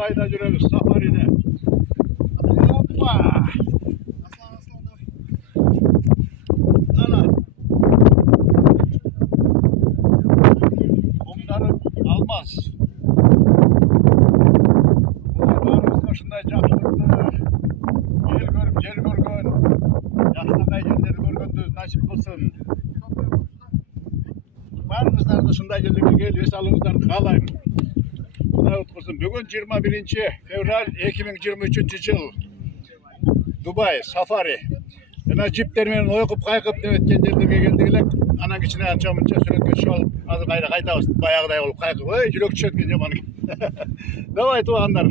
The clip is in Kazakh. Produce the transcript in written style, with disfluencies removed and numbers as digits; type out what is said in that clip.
Dubai'da жүрөбүз, сафариде. Hoppa! Ana. Kumları almaz. Bunlar başında жақсылықты ел көріп, жер көрген, жақсылықай жерлерді көргенді насип қылсын. Барыңыздарды шындай жерлерге келіп ес алыңыздарды қалаймын. Құдай ұтқырсын. Бүгін 21 февраль 2023 жыл. Дубай, сафари. Мына жиптермен ойқып, қайқып неметкен жерлерге келдік. Ана кішіне анша-мұнша суретке түсіп алып, азыр қайта қайтамыз. Баяғыдай болып қайқып. Ой, жүрек түсетін жаман. Давай, туғандар.